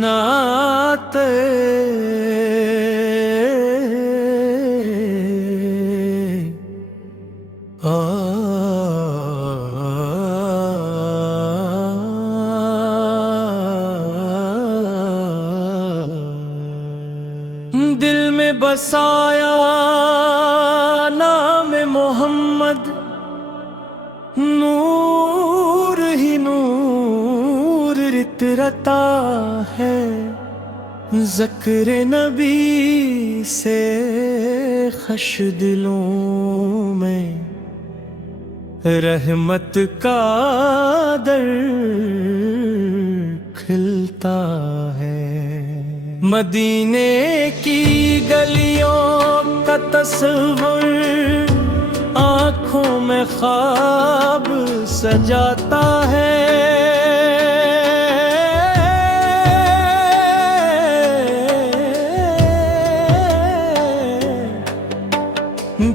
नाते दिल में बसाया नाम मोहम्मद, नूर ही नूर रितरता है। ज़िक्र नबी से खश दिलों में रहमत का दर खिलता है। मदीने की गलियों का तस्वीर आँखों में ख्वाब सजाता है।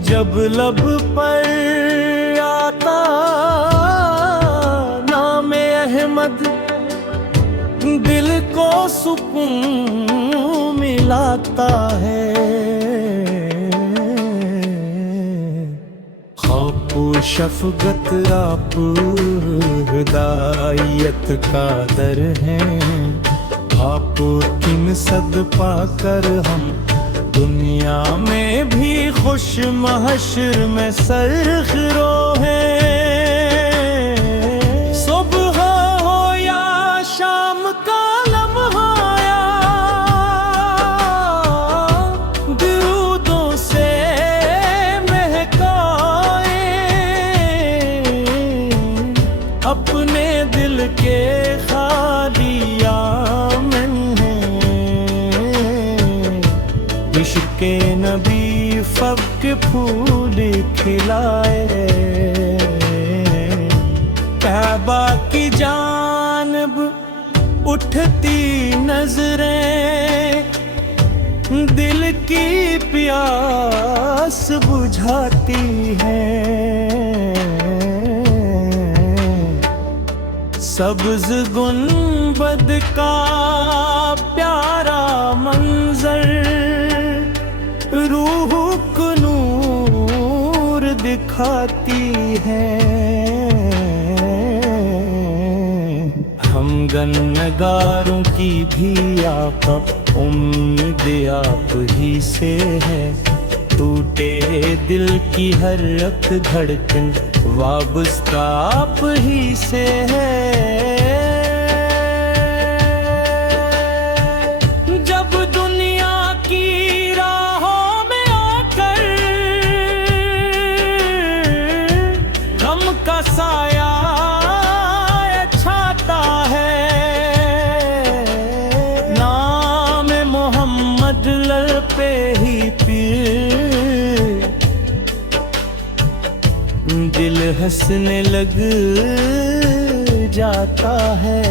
जब लब पर आता नाम अहमद, दिल को सुकून मिलाता है। खौफ शफ़क़त आप हिदायत का दर हैं। आप किन सद पाकर हम दुनिया में भी खुश, महशर में सरख़िरो हैं। सुबह हो या शाम का लम्हा, दुरूदों से महकाए अपने दिल के खाली आमन हैं। इश्क़ नबी फब के फूल खिलाए, कहबा की जानब उठती नजरें दिल की प्यास बुझाती हैं। सब्ज़ गुंबद का प्यारा मंजर रूह को नूर दिखाती है। हम गन्नगारों की भी आका उम्मीद आप ही से है। टूटे दिल की हर एक धड़कन वाबस्ता आप ही से है। जब दुनिया की राहों में आकर गम का साया छाता है, नाम मोहम्मद लल पे ही पीर दिल हंसने लग जाता है।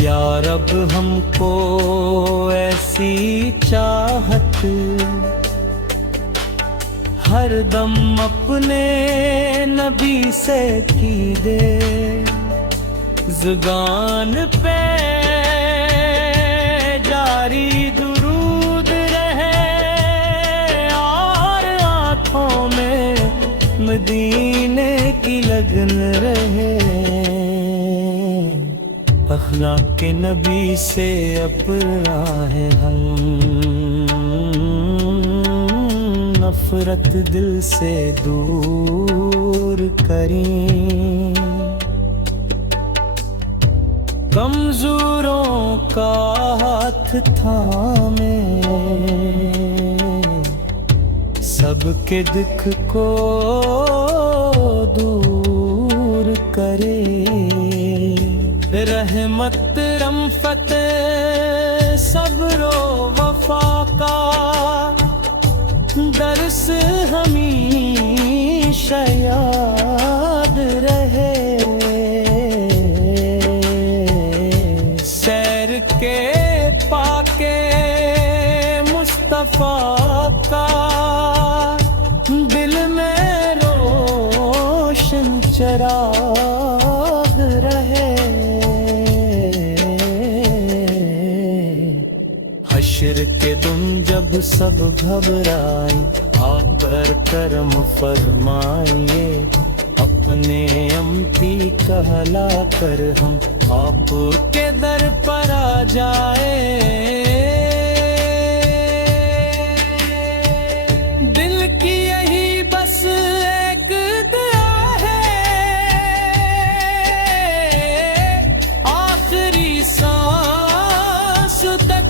या रब हमको ऐसी चाहत हर दम अपने नबी से की दे। ज़ुबान पे जारी दुरूद रहे और आँखों में मदीने की लगन रहे। अख़लाक़ नबी से अपना है हम, नफ़रत दिल से दूर करें। कमज़ोरों का हाथ थामे सबके दुख को दूर करे। रहमत रमफत सब्रो वफा का दर्स हमेशा याद रहे। सैर के पाके मुस्तफा का दिल में रोशन चराग रहे। हश्र के दिन जब सब घबराए, आप पर करम फरमाइए। अपने अम्ती कहला कर हम आपके दर पर आ जाए। दिल की यही बस एक दुआ है, आखिरी सांस तक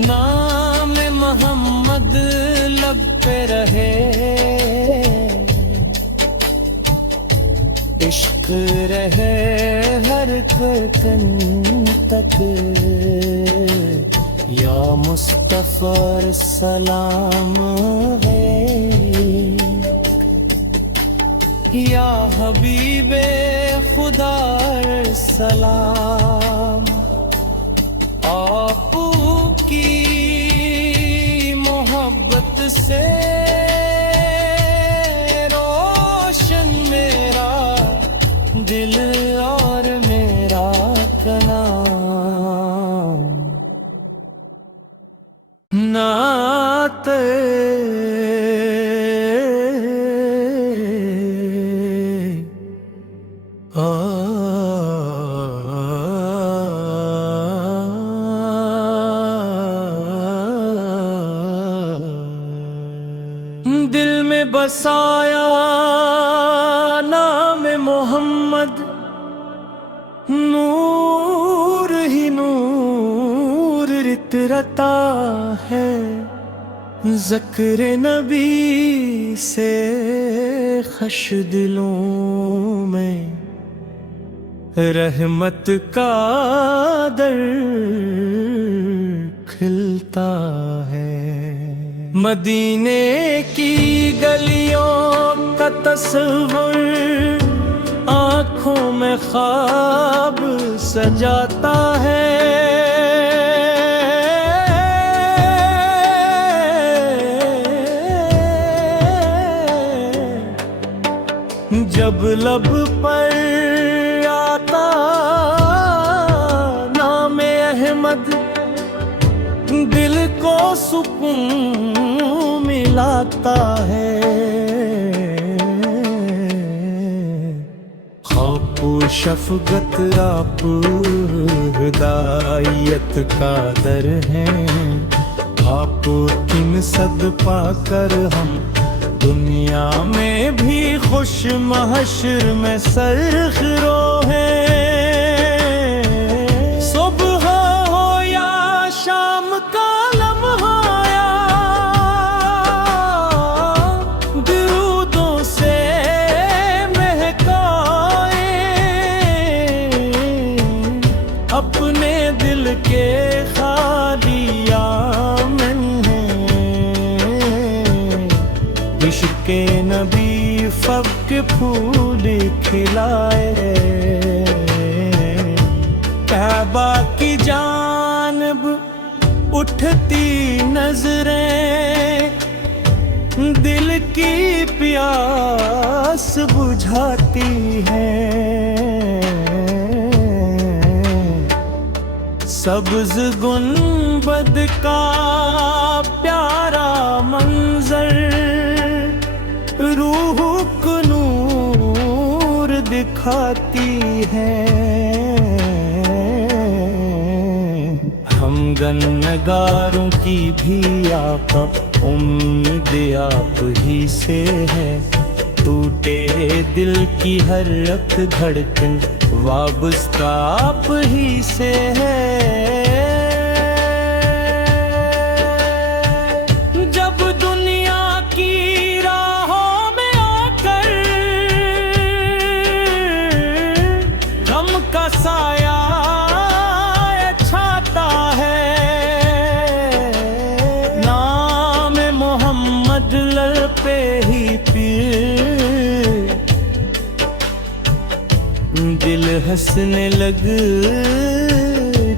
नाम मोहम्मद लब पे रहे। इश्क रहे हर करकन तक, या मुस्तफा सलाम है, या हबीबे खुदा सलाम। आप की मोहब्बत से रोशन मेरा दिल और मेरा कलाम। नाते दिल में बसाया नाम मोहम्मद, नूर ही नूर रितरता है। ज़िक्र नबी से खश दिलों में रहमत का दर खिलता है। मदीने की गलियों का तस्वीर आँखों में ख्वाब सजाता है। जब लब पर आता नाम अहमद, दिल को सुकून मिलाता है। खौफ शफ़क़त आप हिदायत का दर हैं। आप किन सद पाकर हम दुनिया में भी खुश, महशर में सरख़िरो हैं। सुबह हो या शाम का लम्हा, दुरूदों से महकाए अपने दिल के खाली आमन हैं। इश्क़ नबी फब के फूल खिलाए, कहबा की जानब उठती नजरें दिल की प्यास बुझाती हैं। सब्ज़ गुंबद का प्यारा मंजर रूह को नूर दिखाती है। हम गन्नगारों की भी आका उम्मीद आप ही से है। टूटे दिल की हर एक धड़कन वाबस्ता आप ही से है। जब दुनिया की राहों में आकर गम का साया छाता है, नाम मोहम्मद लल पे ही पीर दिल हंसने लग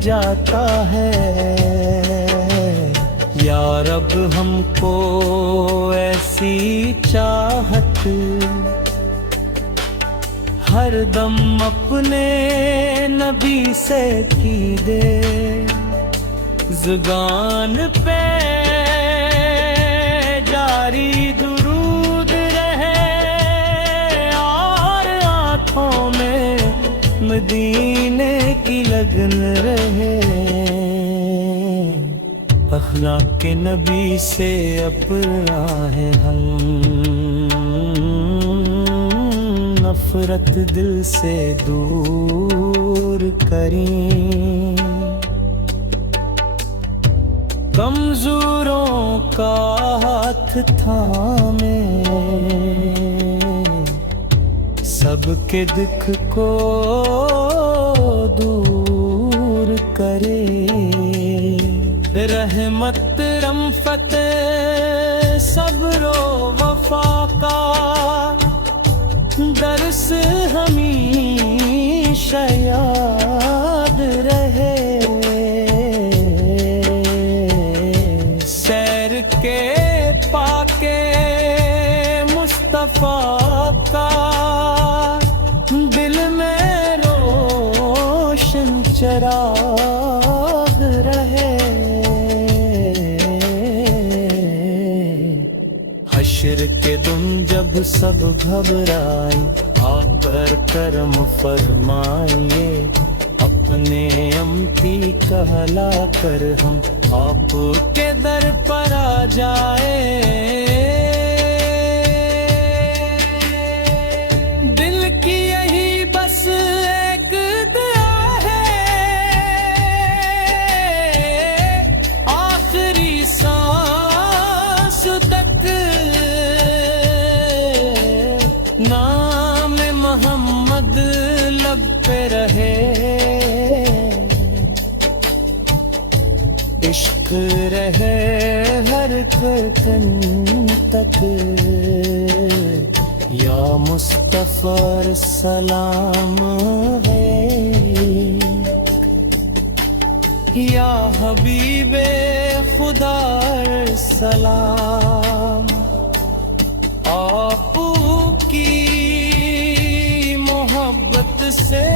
जाता है। या रब हमको ऐसी चाहत हर दम अपने नबी से की दे, ज़ुबान पे जारी दुरूद रहे और आँखों में मदीने की लगन रहे। अखलाक के नबी से अपना है हम, नफरत दिल से दूर करें। कमजोरों का हाथ थामे, सबके दुख को दूर करे। रहमत रमफत सब्रो वफा का दर्स हमेशा याद रहे। सैर के पाके मुस्तफा का दिल में रोशन चराग रहे। हश्र के दिन जब सब घबराए, आप पर करम फरमाइए। अपने अम्ती कहला कर हम आपके दर पर आ जाए। दिल की यही बस एक दुआ है, आखिरी सांस तक नाम मोहम्मद लब पे रहे। इश्क रहे हर कदम तक, या मुस्तफा सलाम है, या हबीबे खुदा सलाम। आप की मोहब्बत से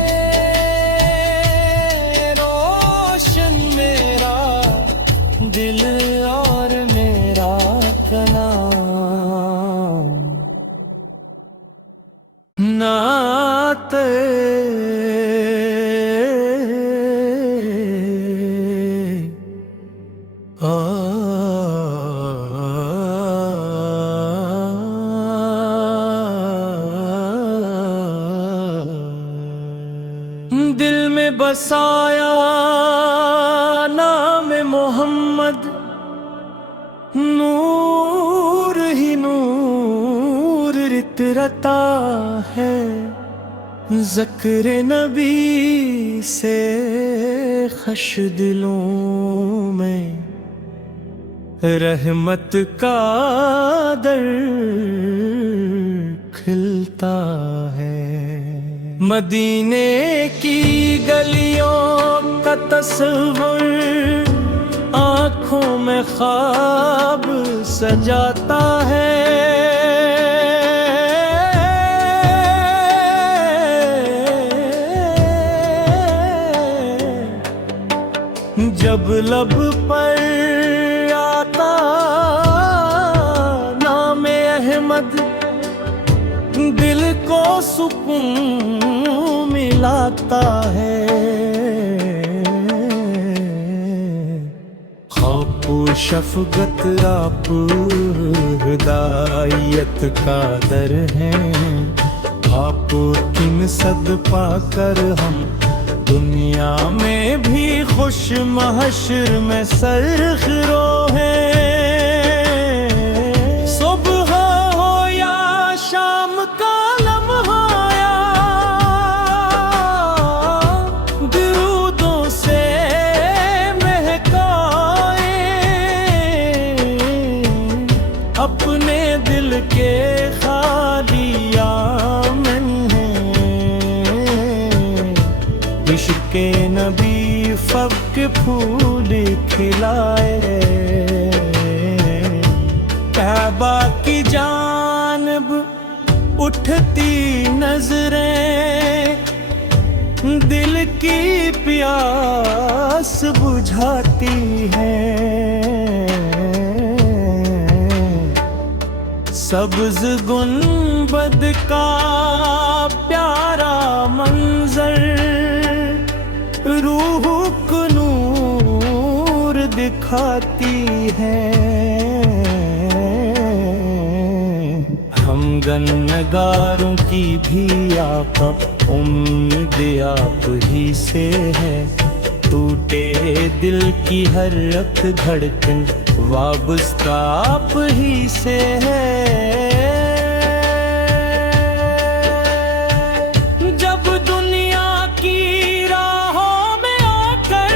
रोशन मेरा दिल और मेरा कलाम। नाते दिल में बसाया नाम मोहम्मद, नूर ही नूर रितरता है। ज़िक्र नबी से खश दिलों में रहमत का दर खिलता है। मदीने की गलियों का तस्वीर आँखों में ख्वाब सजाता है। जब लब पर आता नाम अहमद, दिल को सुकून मिलाता है। खौफ शफ़क़त आप हिदायत का दर हैं। आप किन सद पाकर हम दुनिया में भी खुश, महशर में सरख़िरो हैं। सुबह हो या शाम का लम्हा, दुरूदों से महकाए अपने दिल के खाली आमन हैं। इश्क़ नबी फब के फूल खिलाए, काबा की जानब उठती नजरें दिल की प्यास बुझाती है। सब्ज गुंबद का प्यारा मंजर रूह को नूर दिखाती है। हम गन्नगारों की भी आका उम्मीद आप ही से है। टूटे दिल की हर एक धड़कन वाबस्ता आप ही से है। जब दुनिया की राहों में आकर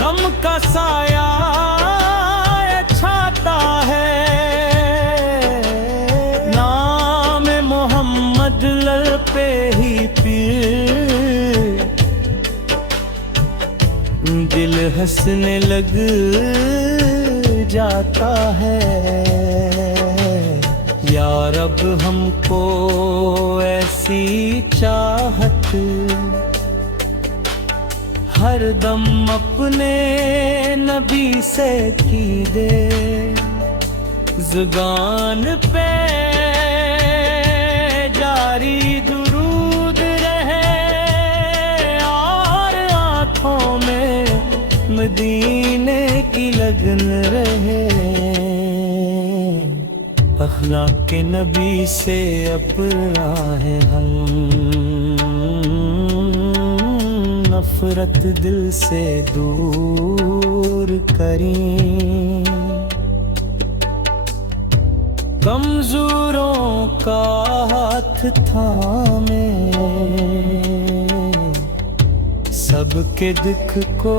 गम का साया छाता है, नाम मोहम्मद लल पे ही पीर दिल हंसने लग जाता है। या रब हमको ऐसी चाहत हर दम अपने नबी से की दे। ज़ुबान पे जारी दुरूद रहे और आँखों में मदीने की लगन रहे। अखलाक के नबी से अपना है हम, नफरत दिल से दूर करें। कमजोरों का हाथ थामे सबके दुख को